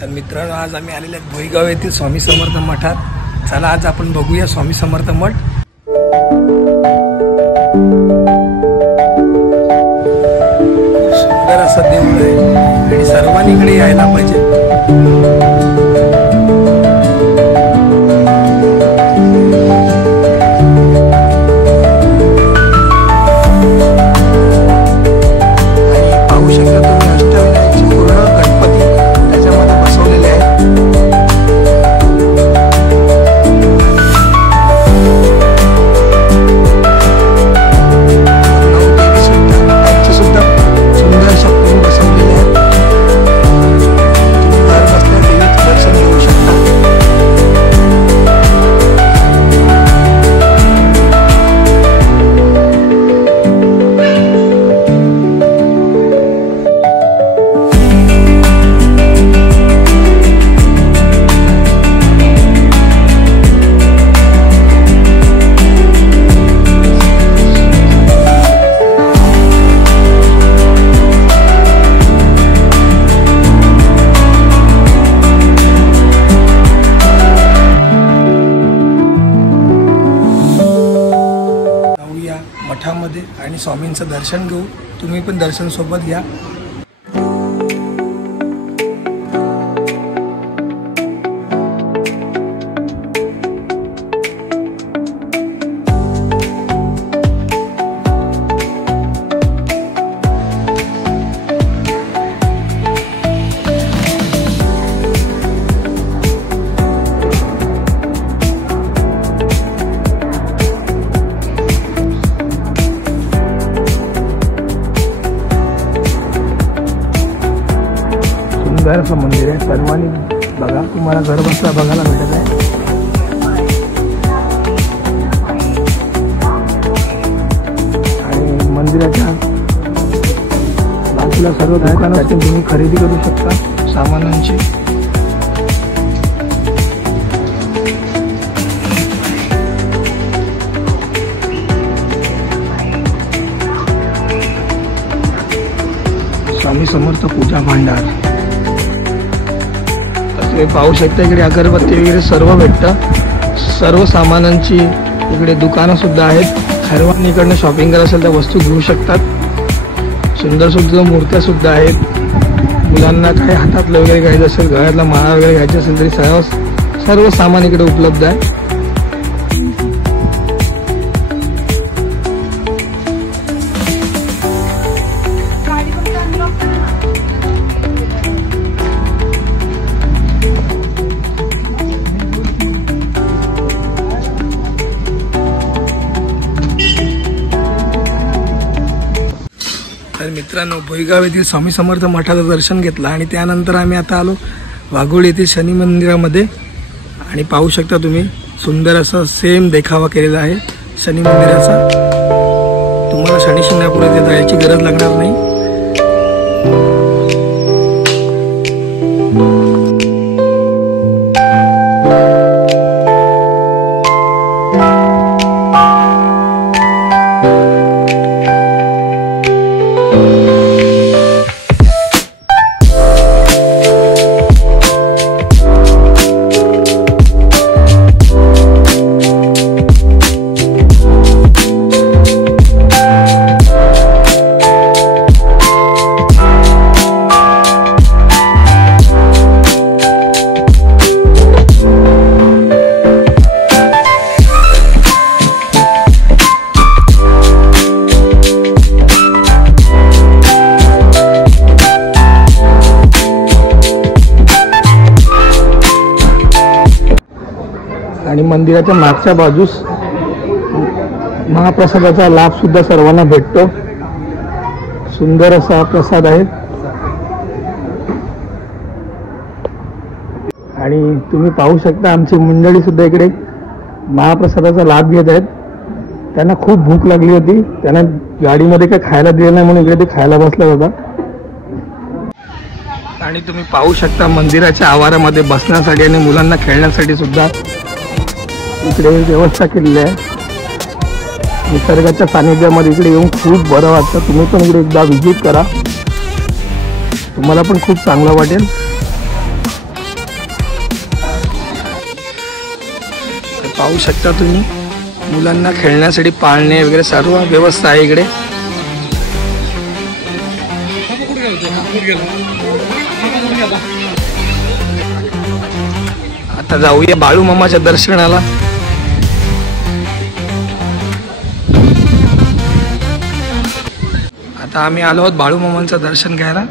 तर मित्रांनो, आज आम्ही आलेले आहेत भोईगाव येथील स्वामी समर्थ मठात। चला आज आपण बघूया स्वामी समर्थ मठ। सुंदर असं देऊळ आहे आणि सर्वांनी इकडे यायला पाहिजे। मठामध्ये आणि स्वामींचं दर्शन घेऊ। तुम्ही पण दर्शन सोबत घ्या। सुंदर असं मंदिर आहे। सर्वांनी बघा, तुम्हाला घर बसल्या बघायला भेटत आहे। आणि मंदिराच्या बाजूला सर्व दुकानं असतील, तुम्ही खरेदी करू शकता सामानांची। स्वामी समर्थ पूजा भांडार पाहू शकता। इकडे अगरबत्ती वगैरे सर्व भेटतं। सर्व सामानांची इकडे दुकानं सुद्धा आहेत। सर्वांनी इकडनं शॉपिंग करायचं असेल तर वस्तू घेऊ शकतात। सुंदर सुंदर मूर्त्या सुद्धा आहेत। मुलांना काही हातातलं वगैरे घ्यायचं असेल, गळ्यातला माळा वगैरे घ्यायचं असेल तरी सर्व सामान इकडे उपलब्ध आहे। तर मित्रांनो, भोईगाव येथील स्वामी समर्थ मठाचं दर्शन घेतलं आणि त्यानंतर आम्ही आता आलो वाघोळ येथील शनी मंदिरामध्ये। आणि पाहू शकता तुम्ही, सुंदर असं सेम देखावा केलेला आहे शनी मंदिराचा। तुम्हाला शनी शिंगणापूर येथे जायची गरज लागणार नाही। आणि मंदिराच्या मागच्या बाजूस महाप्रसादाचा लाभ सुद्धा सर्वांना भेटतो। सुंदर असा प्रसाद आहे। आणि तुम्ही पाहू शकता, आमची मंडळी सुद्धा इकडे महाप्रसादाचा लाभ घेत आहेत। त्यांना खूप भूक लागली होती, त्यांना गाडीमध्ये काही खायला दिलं नाही म्हणून इकडे ते खायला बसला होता। आणि तुम्ही पाहू शकता, मंदिराच्या आवारामध्ये बसण्यासाठी आणि मुलांना खेळण्यासाठी सुद्धा इकडे व्यवस्था केलेली आहे। निसर्गाच्या सानिध्यामध्ये इकडे येऊन खूप बरं वाटतं। तुम्ही पण इकडे एकदा व्हिजिट करा, तुम्हाला पण खूप चांगलं वाटेल। पाहू शकता तुम्ही, मुलांना खेळण्यासाठी पाळणे वगैरे सर्व व्यवस्था आहे इकडे. आता जाऊया बाळू मामाच्या दर्शनाला. आता आम्ही आलो आहोत बाळू मामांचं दर्शन घ्यायला.